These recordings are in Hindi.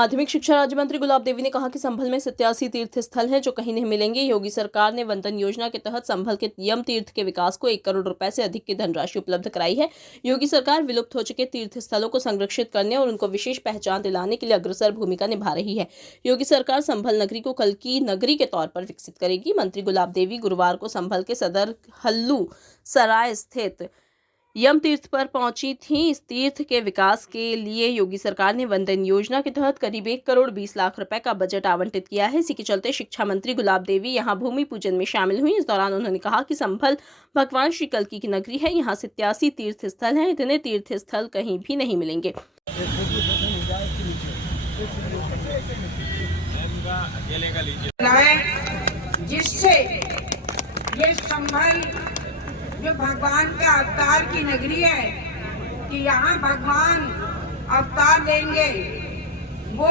माध्यमिक शिक्षा राज्य मंत्री गुलाब देवी ने कहा कि संभल में 87 तीर्थ स्थल हैं जो कहीं नहीं मिलेंगे। योगी सरकार ने वंदन योजना के तहत संभल के यम तीर्थ के विकास को 1 करोड़ रुपए से अधिक की धनराशि उपलब्ध कराई है। योगी सरकार विलुप्त हो चुके तीर्थ स्थलों को संरक्षित करने और उनको विशेष पहचान दिलाने के लिए अग्रसर भूमिका निभा रही है। योगी सरकार संभल नगरी को कल की नगरी के तौर पर विकसित करेगी। मंत्री गुलाब देवी गुरुवार को संभल के सदर हल्लू सराय स्थित यम तीर्थ पर पहुंची थी। इस तीर्थ के विकास के लिए योगी सरकार ने वंदन योजना के तहत करीब 1 करोड़ 20 लाख रुपए का बजट आवंटित किया है। इसी के चलते शिक्षा मंत्री गुलाब देवी यहां भूमि पूजन में शामिल हुई। इस दौरान उन्होंने कहा कि संभल भगवान श्री कल्की की नगरी है। यहाँ 87 तीर्थ स्थल हैं। इतने तीर्थ स्थल कहीं भी नहीं मिलेंगे। जिससे ये संभल जो भगवान का अवतार की नगरी है कि यहाँ भगवान अवतार लेंगे, वो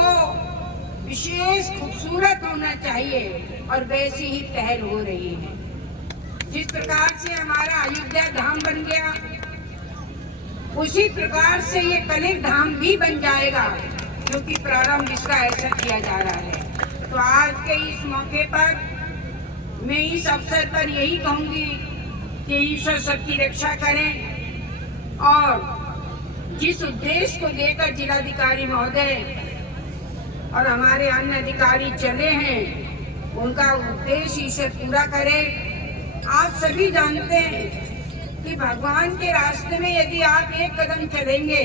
विशेष खूबसूरत होना चाहिए और वैसी ही पहल हो रही है। जिस प्रकार से हमारा अयोध्या धाम बन गया, उसी प्रकार से ये कनेक धाम भी बन जाएगा, क्योंकि प्रारंभ इसका ऐसा किया जा रहा है। तो आज के इस मौके पर मैं इस अवसर पर यही कहूंगी कि ईश्वर सबकी रक्षा करें और जिस उद्देश्य को लेकर जिलाधिकारी महोदय और हमारे अन्य अधिकारी चले हैं, उनका उद्देश्य ईश्वर पूरा करे। आप सभी जानते हैं कि भगवान के रास्ते में यदि आप 1 कदम चलेंगे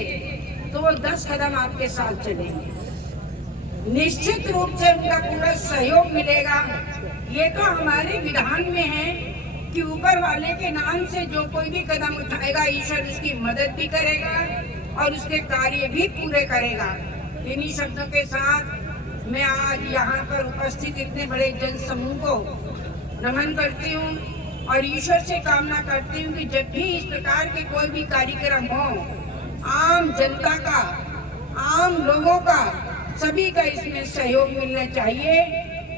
तो वो 10 कदम आपके साथ चलेंगे। निश्चित रूप से उनका पूरा सहयोग मिलेगा। ये तो हमारे विधान में है कि ऊपर वाले के नाम से जो कोई भी कदम उठाएगा, ईश्वर उसकी मदद भी करेगा और उसके कार्य भी पूरे करेगा। इन्हीं शब्दों के साथ मैं आज यहाँ पर उपस्थित इतने बड़े जन समूह को नमन करती हूँ और ईश्वर से कामना करती हूँ कि जब भी इस प्रकार के कोई भी कार्यक्रम हो, आम जनता का, आम लोगों का, सभी का इसमें सहयोग मिलना चाहिए,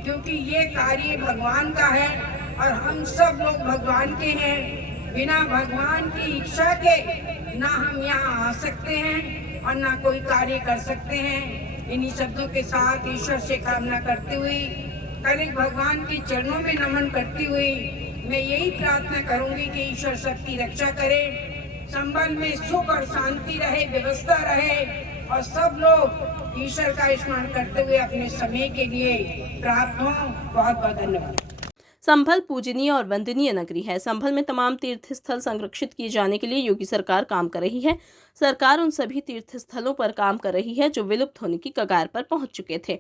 क्योंकि ये कार्य भगवान का है और हम सब लोग भगवान के हैं। बिना भगवान की इच्छा के ना हम यहाँ आ सकते हैं और ना कोई कार्य कर सकते हैं। इन्हीं शब्दों के साथ ईश्वर से कामना करते हुए, कल भगवान के चरणों में नमन करती हुई मैं यही प्रार्थना करूंगी कि ईश्वर सबकी रक्षा करे, संबंध में सुख और शांति रहे, व्यवस्था रहे और सब लोग ईश्वर का स्मरण करते हुए अपने समय के लिए प्राप्त हों। बहुत बहुत धन्यवाद। संभल पूजनीय और वंदनीय नगरी है। संभल में तमाम तीर्थ स्थल संरक्षित किए जाने के लिए योगी सरकार काम कर रही है। सरकार उन सभी तीर्थ स्थलों पर काम कर रही है जो विलुप्त होने की कगार पर पहुंच चुके थे।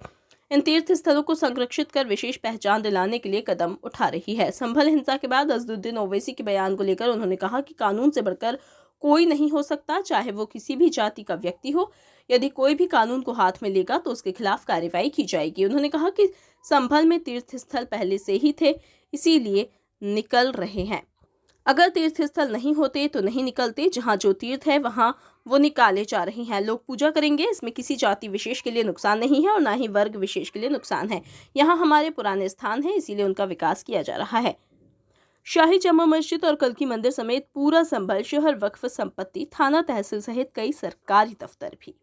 इन तीर्थ स्थलों को संरक्षित कर विशेष पहचान दिलाने के लिए कदम उठा रही है। संभल हिंसा के बाद अजदुद्दीन ओवैसी के बयान को लेकर उन्होंने कहा कि कानून से बढ़कर कोई नहीं हो सकता, चाहे वो किसी भी जाति का व्यक्ति हो। यदि कोई भी कानून को हाथ में लेगा तो उसके खिलाफ कार्रवाई की जाएगी। उन्होंने कहा कि संभल में तीर्थ स्थल पहले से ही थे, इसीलिए निकल रहे हैं। अगर तीर्थ स्थल नहीं होते तो नहीं निकलते। जहां जो तीर्थ है वहां वो निकाले जा रहे हैं। लोग पूजा करेंगे, इसमें किसी जाति विशेष के लिए नुकसान नहीं है और ना ही वर्ग विशेष के लिए नुकसान है। यहाँ हमारे पुराने स्थान हैं, इसीलिए उनका विकास किया जा रहा है। शाही जमा मस्जिद और कल्की मंदिर समेत पूरा संभल शहर वक्फ संपत्ति, थाना तहसील सहित कई सरकारी दफ्तर भी।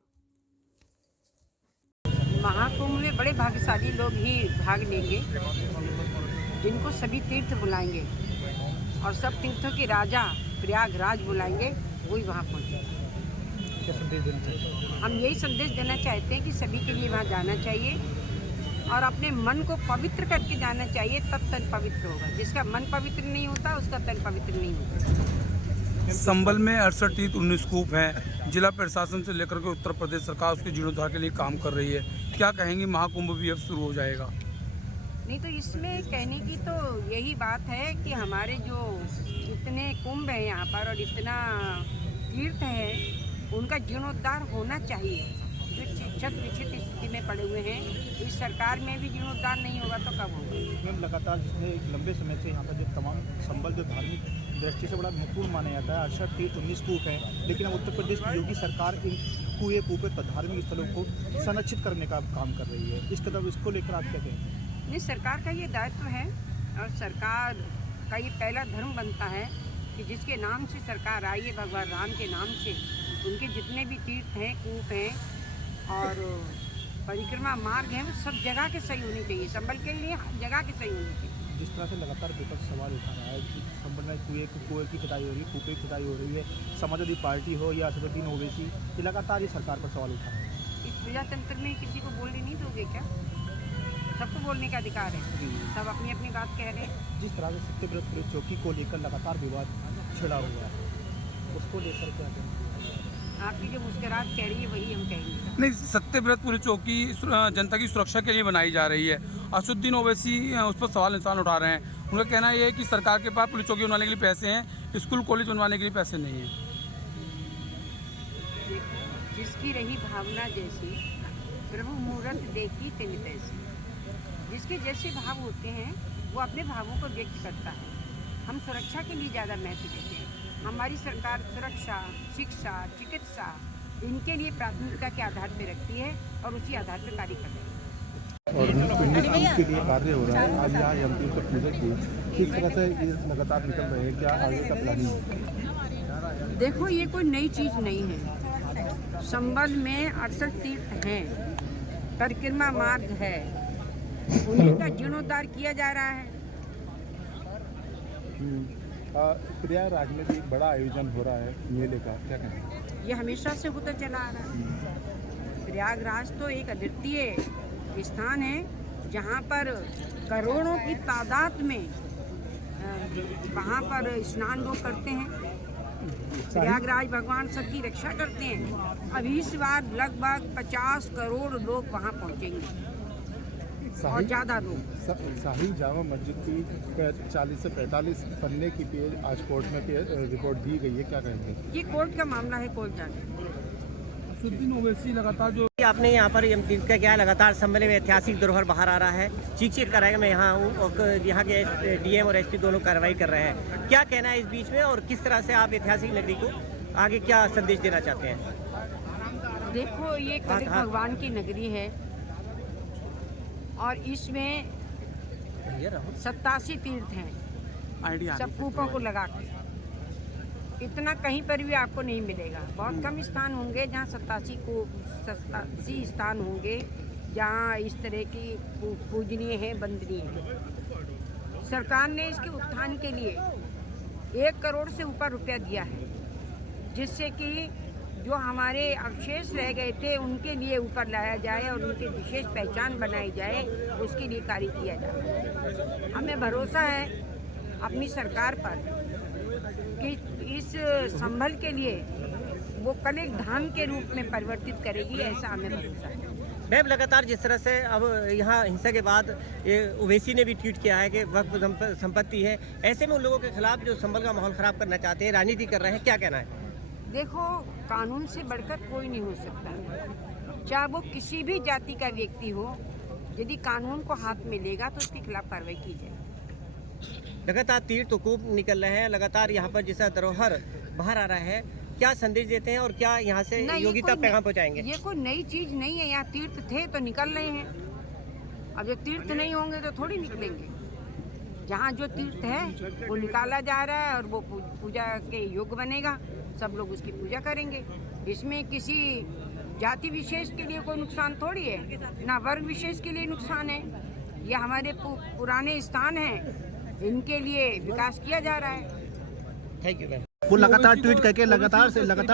महाकुंभ में बड़े भाग्यशाली लोग ही भाग लेंगे, जिनको सभी तीर्थ बुलाएंगे और सब तीर्थों के राजा प्रयागराज बुलाएंगे, वही वहाँ पहुँचेगा। हम यही संदेश देना चाहते हैं कि सभी के लिए वहाँ जाना चाहिए और अपने मन को पवित्र करके जाना चाहिए, तब तन पवित्र होगा। जिसका मन पवित्र नहीं होता उसका तन पवित्र नहीं होता। संभल में 68 तीर्थ 19 कूप हैं। जिला प्रशासन से लेकर के उत्तर प्रदेश सरकार उसके जीर्णोद्धार के लिए काम कर रही है। क्या कहेंगी, महाकुंभ भी अब शुरू हो जाएगा? नहीं तो इसमें कहने की तो यही बात है कि हमारे जो इतने कुंभ हैं यहाँ पर और इतना तीर्थ है, उनका जीर्णोद्धार होना चाहिए। जो छत विक्षित स्थिति में पड़े हुए हैं, इस सरकार में भी जीर्णोद्धार नहीं होगा तो कब होगा? मैम, लगातार एक लंबे समय से यहाँ पर जो तमाम संबल जो धार्मिक दृष्टि से बड़ा महत्वपूर्ण माना जाता है, 68 तीर्थ 19 कूप हैं, लेकिन अब उत्तर प्रदेश की योगी सरकार इन कुएं धार्मिक स्थलों को संरक्षित करने का काम कर रही है। इस कदम इसको लेकर आप क्या कहेंगे? नहीं, सरकार का ये दायित्व है और सरकार का ये पहला धर्म बनता है कि जिसके नाम से सरकार आई है, भगवान राम के नाम से, उनके जितने भी तीर्थ हैं, कूप हैं और परिक्रमा मार्ग है वो सब जगह के सही होने चाहिए, संभल के लिए हर जगह के सही होने चाहिए। जिस तरह से लगातार विपक्ष सवाल उठा रहा है कि संबल में कुएं की खुदाई हो रही है, कूपे की खुदाई हो रही है, समाजवादी पार्टी हो या असदुद्दीन ओवैसी, ये लगातार ये सरकार पर सवाल उठा रहा है। इस प्रजातंत्र में किसी को बोलने नहीं दोगे क्या? सबको बोलने का अधिकार है, सब अपनी अपनी बात कह रहे हैं। जिस तरह से सत्यव्रत पुलिस चौकी को लेकर लगातार विवाद छिड़ा हुआ है, उसको लेकर क्या कहेंगे? आपकी जो मुस्कुराहट कह रही है वही हम कहेंगे। नहीं, सत्यव्रत पुलिस चौकी जनता की सुरक्षा के लिए बनाई जा रही है। असदुद्दीन ओवैसी उस पर सवाल निशान उठा रहे हैं। उनका कहना यह है कि सरकार के पास पुलिस चौकी बनवाने के लिए पैसे हैं, स्कूल कॉलेज बनवाने के लिए पैसे नहीं हैं। देखो, जिसकी रही भावना जैसी प्रभु मूरत देखी तिन तैसी। जिसके जैसे भाव होते हैं वो अपने भावों को व्यक्त करता है। हम सुरक्षा के लिए ज़्यादा महत्व देते हैं। हमारी सरकार सुरक्षा, शिक्षा, चिकित्सा इनके लिए प्राथमिकता के आधार पर रखती है और उसी आधार पर कार्य कर रही है। और 19 स्कूप के लिए कार्य हो रहा है। आज यहाँ एमपी उत्तर पूजा की किस तरह से ये लगातार निकल रहे हैं, क्या आगे का प्लानिंग है? देखो, ये कोई नई चीज़ नहीं है। संबल में 68 तीर्थ हैं, परिक्रमा मार्ग है, उन्हीं का जीर्णोद्धार किया जा रहा है। प्रयागराज में भी एक बड़ा आयोजन हो रहा है मेले का, क्या कहेंगे? ये हमेशा से होता चला आ रहा है। प्रयागराज तो एक अद्वितीय स्थान है जहाँ पर करोड़ों की तादाद में वहाँ पर स्नान लोग करते हैं। प्रयागराज भगवान सबकी रक्षा करते हैं। अब इस बार लगभग 50 करोड़ लोग वहाँ पहुँचेंगे और ज़्यादा लोग। शाही जामा मस्जिद की 40 से 45 पन्ने की पेज आज कोर्ट में रिपोर्ट दी गई है, क्या कहेंगे? ये कोर्ट का मामला है, कोर्ट जाने। असदुद्दीन ओवैसी लगातार जो आपने यहाँ पर का क्या लगातार संबल में ऐतिहासिक धरोहर बाहर आ रहा है, चीख कराएगा। मैं यहाँ हूँ और यहाँ के डीएम और एसपी दोनों कार्रवाई कर रहे हैं। क्या कहना है इस बीच में और किस तरह से आप ऐतिहासिक नगरी को आगे क्या संदेश देना चाहते हैं? देखो, ये कलिक भगवान की नगरी है और इसमें 87 तीर्थ हैं, सब कूपों को लगा के। इतना कहीं पर भी आपको नहीं मिलेगा। बहुत कम स्थान होंगे जहाँ 87 स्थान होंगे जहाँ इस तरह की पूजनीय है, वंदनीय है। सरकार ने इसके उत्थान के लिए 1 करोड़ से ऊपर रुपया दिया है, जिससे कि जो हमारे अवशेष रह गए थे उनके लिए ऊपर लाया जाए और उनकी विशेष पहचान बनाई जाए, उसके लिए कार्य किया जाए। हमें भरोसा है अपनी सरकार पर कि इस संभल के लिए वो कलिक धाम के रूप में परिवर्तित करेगी, ऐसा हमें भरोसा है। मैम, लगातार जिस तरह से अब यहाँ हिंसा के बाद ओवैसी ने भी ट्वीट किया है कि वक्फ संपत्ति है, ऐसे में उन लोगों के खिलाफ जो संभल का माहौल खराब करना चाहते हैं, राजनीति कर रहे हैं, क्या कहना है? देखो, कानून से बढ़कर कोई नहीं हो सकता। चाहे वो किसी भी जाति का व्यक्ति हो, यदि कानून को हाथ में लेगा तो उसके खिलाफ कार्रवाई की जाए। लगातार तीर्थ तो कूप निकल रहे हैं, लगातार यहाँ पर जैसा धरोहर बाहर आ रहा है, क्या संदेश देते हैं और क्या यहाँ से योगी तक पैगाम पहुँचाएंगे? ये कोई नई चीज नहीं है। यहाँ तीर्थ थे तो निकल रहे हैं, अब जब तीर्थ नहीं होंगे तो थोड़ी निकलेंगे। जहाँ जो तीर्थ है वो निकाला जा रहा है और वो पूजा के योग्य बनेगा, सब लोग उसकी पूजा करेंगे। इसमें किसी जाति विशेष के लिए कोई नुकसान थोड़ी है, ना वर्ग विशेष के लिए नुकसान है। ये हमारे पुराने स्थान हैं, इनके लिए विकास किया जा रहा है। Thank you ma'am. वो लगातार ट्वीट करके लगातार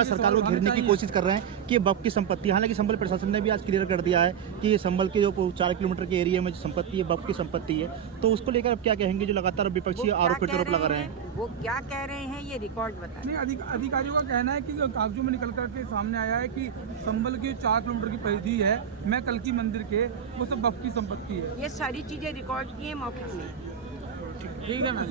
सरकार को घेरने की कोशिश कर रहे हैं कि ये वक्फ की संपत्ति। हालांकि संबल प्रशासन ने भी आज क्लियर कर दिया है कि ये संबल के जो 4 किलोमीटर के एरिया में जो संपत्ति है वक्फ की संपत्ति है। तो उसको लेकर अब क्या कहेंगे जो लगातार विपक्षी आरोप लगा रहे हैं? वो क्या कह रहे हैं ये रिकॉर्ड बताएं। नहीं, अधिकारियों का कहना है कि कागजों में निकल करके सामने आया है कि संबल की 4 किलोमीटर की परिधि है, मैं कल की मंदिर के, वो सब वक्फ की संपत्ति है। ये सारी चीजें रिकॉर्ड की है मौखिक में। ठीक है मैम।